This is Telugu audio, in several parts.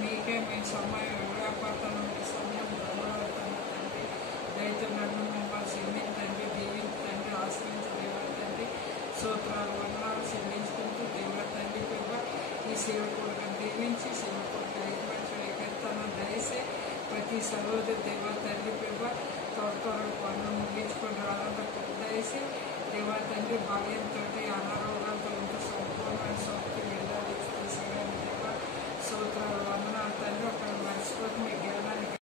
నీకే మీ సమయం వ్యాపారతను మీ సమయం ధనవర్తన తండ్రి దయతో నన్ను మమ్మల్ని క్షమించండి, దీవించండి, ఆశ్రయించి దేవా తండ్రి స్తోత్రాలు వందనాలు చెల్లించుకుంటూ దేవా తండ్రి ప్రభా ఈ సేవకుడుగా దీవించి సేవకుడికి ఐకమత్యం దయసే ప్రతి సర్వోదయ దేవా తండ్రి ప్రభా త్వరగా పనులు ముగించుకొని రావాలంటే దయసి దేవా తండ్రి భాగ్యంతో అనారోగ్యాలతో ఇంత సంపూర్ణమైన సౌఖ్యం వెళ్ళాలి తీసుకురాని దేవా స్తోత్రాలు వందనాలు తండ్రి అక్కడ మర్చిపోతే మీ జ్ఞానానికి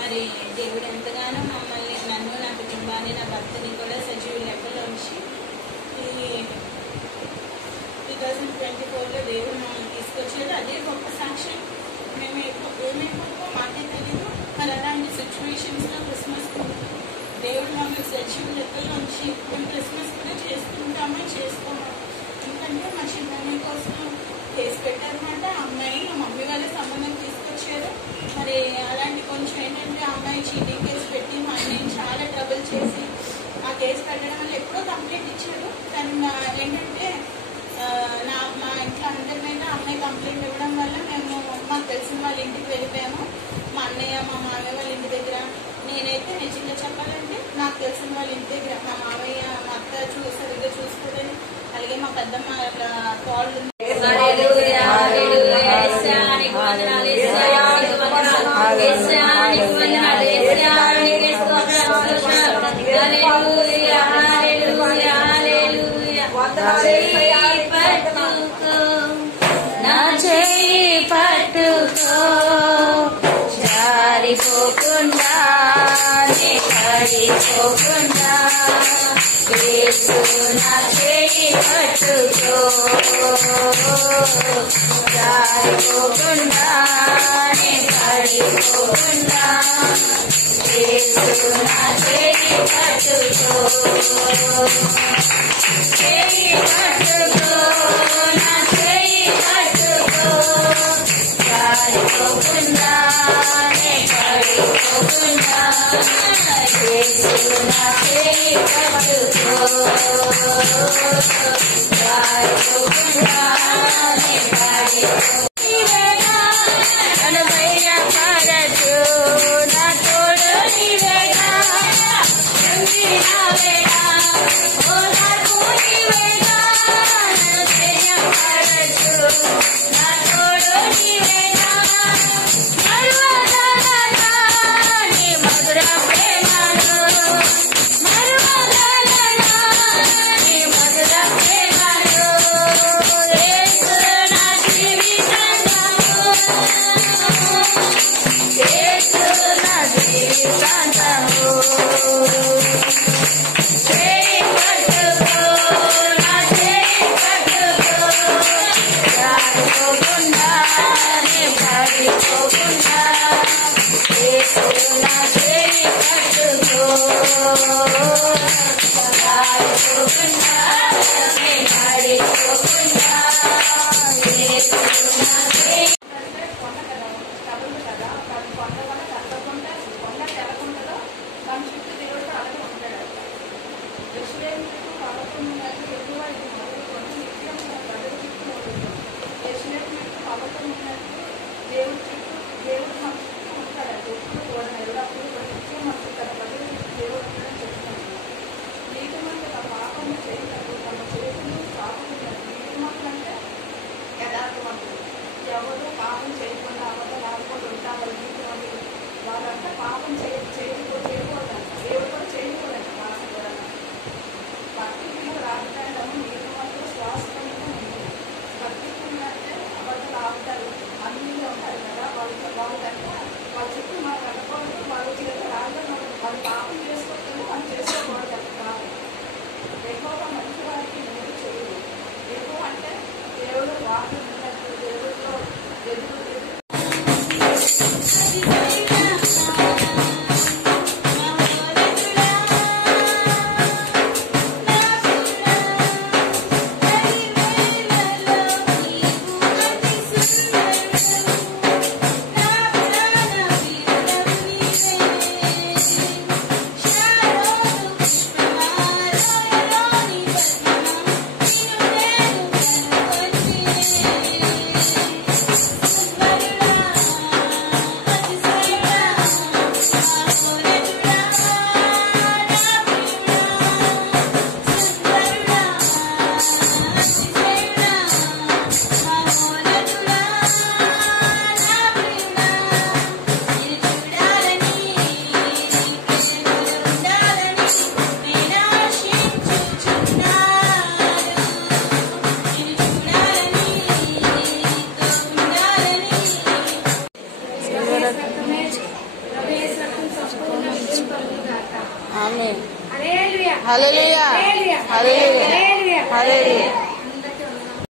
మరి దేవుడు ఎంతగానో మమ్మల్ని, నన్ను, నా కుటుంబాన్ని, నా భర్తని కూడా సజీవ లెక్కలో ఉంచి ఈ 2024లో దేవుడు మమ్మల్ని తీసుకొచ్చారు. అదే గొప్ప సాక్ష్యం. మేము ఏమైపోతామో మాకే తెలియదు. మరి అలాంటి సిచ్యువేషన్స్లో క్రిస్మస్ దేవుడు మమ్మల్ని సజీవ లెక్కలో ఉంచి మేము క్రిస్మస్ కూడా చేసుకుంటామో చేసుకోమో. ఎందుకంటే మా చిన్న కోసం కేసు పెట్టారన్నమాట. అమ్మాయి మా మమ్మీ వాళ్ళే సంబంధం తీసుకొచ్చారు. మరి అలాంటి కొంచెం ఏంటంటే అమ్మాయి చీటింగ్ కేసు పెట్టి మా అన్నయ్యని చాలా ట్రబుల్ చేసి ఆ కేసు పెట్టడం వల్ల ఎప్పుడో కంప్లైంట్ ఇచ్చారు. కానీ ఏంటంటే మా ఇంట్లో అందరి మీద అమ్మాయి కంప్లైంట్ ఇవ్వడం వల్ల మేము మాకు తెలిసిన వాళ్ళ ఇంటికి వెళ్ళిపోయాము. మా అన్నయ్య, మా మామయ్య వాళ్ళ ఇంటి దగ్గర. నేనైతే నిజంగా చెప్పాలంటే నాకు తెలిసిన వాళ్ళ ఇంటి దగ్గర మా మామయ్య, మా అత్త సరిగ్గా చూసుకోలేదు. అలాగే మా పెద్దమ్మ కోళ్ళు నా చేయి పట్టుకో జారిపోకుండా పడిపోకుండా యేసు నా చేయి పట్టుకో జారిపోకుండా పడిపోకుండా యేసు నా చేయి పట్టుకో చేయి పట్టుకో నా చేయి పట్టుకో జారిపోకుండా పడిపోకుండా యేసు నా చేయి పట్టుకో జారిపోకుండా నన్ను భయపడకు నా తోడు నీవేగా ఎవరు పాపం చేయకుండా అబద్ధాలు ఉంటారు. వాళ్ళంతా పాపం చేయకూడదు. దేవుడు కూడా చేయకూడదు. పాపం కూడా భక్తికి రాజధాని నీరు మాత్రం శ్వాసంగా ఉంటుంది. భక్తికి అంటే అబద్ధాలు ఆపుతారు, అన్నీ ఉంటారు కదా. వాళ్ళంతా వాళ్ళ చుట్టూ మనం అనుకోవద్దు. వాళ్ళ చేత రాజధాని వాళ్ళు పాపం చేసుకోవద్దు, మనం చేసుకోకూడదు. కాదు ఎక్కువగా మంచి వారికి నేను చేయదు. ఎక్కువ అంటే దేవుడు వాడు ఉన్నట్టు దేవుడిలో ఎదురు హల్లెలూయా హల్లెలూయా హల్లెలూయా.